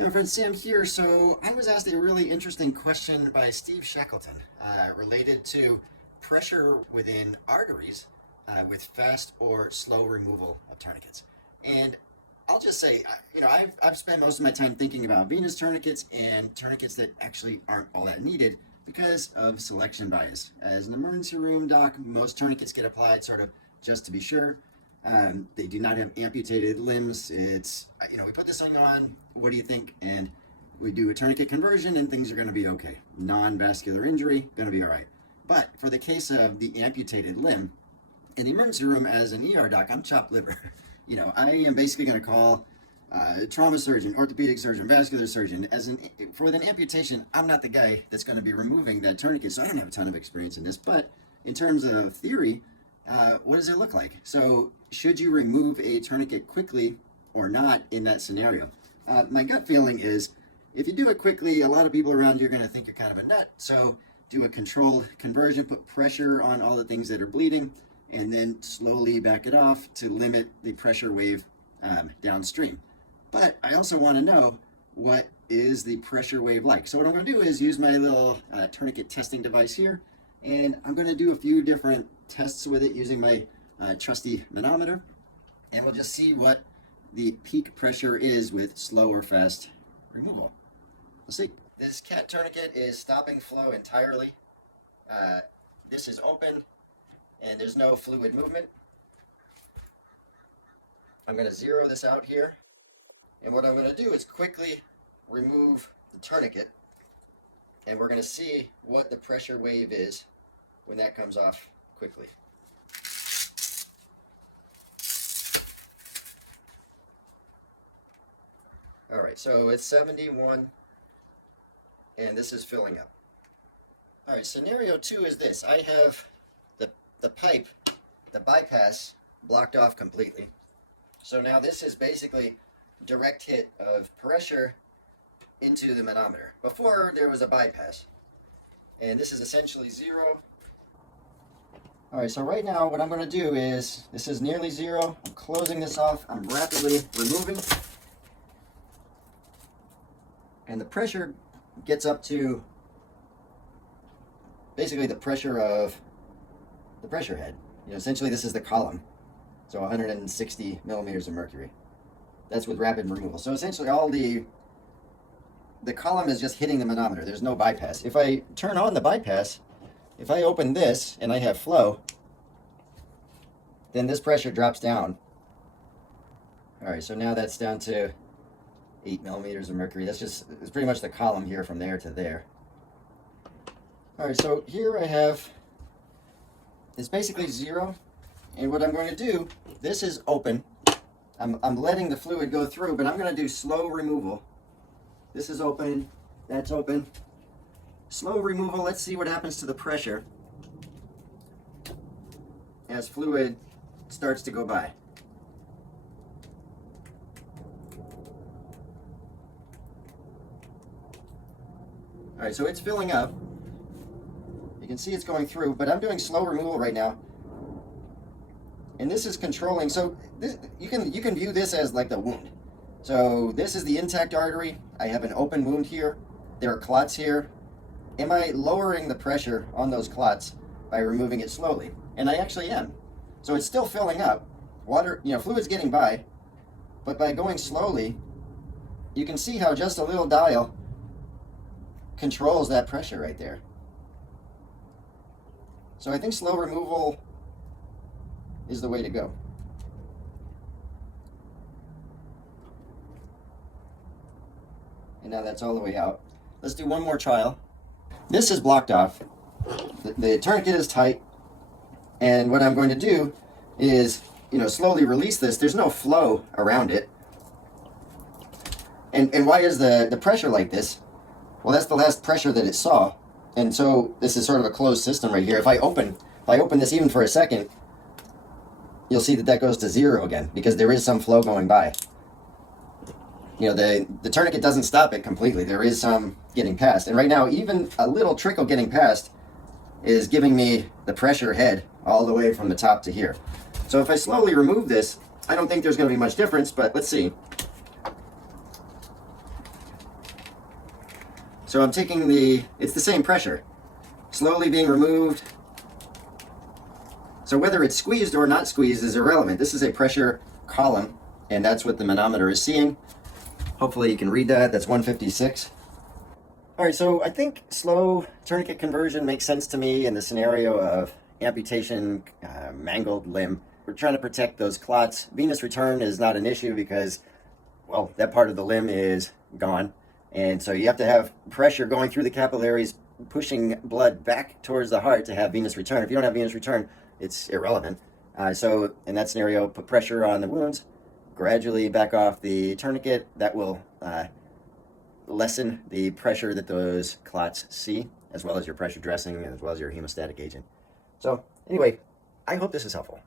Yeah, my friend Sam here. So I was asked a really interesting question by Steve Shackleton related to pressure within arteries with fast or slow removal of tourniquets. And I'll just say, I've spent most of my time thinking about venous tourniquets and tourniquets that actually aren't all that needed because of selection bias. As an emergency room doc, most tourniquets get applied sort of just to be sure. They do not have amputated limbs. It's, we put this thing on, what do you think? And we do a tourniquet conversion and things are going to be okay. Non-vascular injury, going to be all right. But for the case of the amputated limb, in the emergency room as an ER doc, I'm chopped liver. I am basically going to call trauma surgeon, orthopedic surgeon, vascular surgeon. For an amputation, I'm not the guy that's going to be removing that tourniquet, so I don't have a ton of experience in this. But in terms of theory, what does it look like? So should you remove a tourniquet quickly or not in that scenario? My gut feeling is if you do it quickly, a lot of people around you are going to think you're kind of a nut. So do a controlled conversion, put pressure on all the things that are bleeding, and then slowly back it off to limit the pressure wave downstream. But I also want to know, what is the pressure wave like? So what I'm going to do is use my little tourniquet testing device here, and I'm going to do a few different tests with it using my trusty manometer, and we'll just see what the peak pressure is with slow or fast removal. Let's see. This cat tourniquet is stopping flow entirely. This is open and there's no fluid movement. I'm going to zero this out here, and what I'm going to do is quickly remove the tourniquet, and we're going to see what the pressure wave is when that comes off quickly. All right, so it's 71, and this is filling up. All right, scenario 2 is this. I have the pipe, the bypass, blocked off completely. So now this is basically direct hit of pressure into the manometer. Before there was a bypass, and this is essentially zero. All right, so right now what I'm going to do is, this is nearly zero. I'm closing this off. I'm rapidly removing. And the pressure gets up to basically the pressure of the pressure head. Essentially this is the column. So 160 millimeters of mercury. That's with rapid removal. So essentially all the column is just hitting the manometer. There's no bypass. If I turn on the bypass, if I open this and I have flow, then this pressure drops down. All right, so now that's down to 8 millimeters of mercury. It's pretty much the column here from there to there. All right, so here I have, it's basically zero. And what I'm going to do, this is open. I'm letting the fluid go through, but I'm going to do slow removal. This is open, that's open. Slow removal, let's see what happens to the pressure as fluid starts to go by. All right, so it's filling up. You can see it's going through, but I'm doing slow removal right now. And this is controlling, so this, you can view this as like the wound. So this is the intact artery. I have an open wound here. There are clots here. Am I lowering the pressure on those clots by removing it slowly? And I actually am. So it's still filling up. Water, fluid's getting by, but by going slowly, you can see how just a little dial controls that pressure right there. So I think slow removal is the way to go. And now that's all the way out. Let's do one more trial. This is blocked off. The tourniquet is tight. And what I'm going to do is, slowly release this. There's no flow around it. And why is the pressure like this? Well, that's the last pressure that it saw. And so this is sort of a closed system right here. If I open this even for a second, you'll see that goes to zero again, because there is some flow going by. The tourniquet doesn't stop it completely. There is some getting past. And right now, even a little trickle getting past is giving me the pressure head all the way from the top to here. So if I slowly remove this, I don't think there's going to be much difference, but let's see. So I'm taking it's the same pressure, slowly being removed. So whether it's squeezed or not squeezed is irrelevant. This is a pressure column, and that's what the manometer is seeing. Hopefully you can read that. That's 156. All right, so I think slow tourniquet conversion makes sense to me in the scenario of amputation, mangled limb. We're trying to protect those clots. Venous return is not an issue because, well, that part of the limb is gone. And so you have to have pressure going through the capillaries, pushing blood back towards the heart to have venous return. If you don't have venous return, it's irrelevant. So in that scenario, put pressure on the wounds, gradually back off the tourniquet. That will lessen the pressure that those clots see, as well as your pressure dressing, as well as your hemostatic agent. So anyway, I hope this is helpful.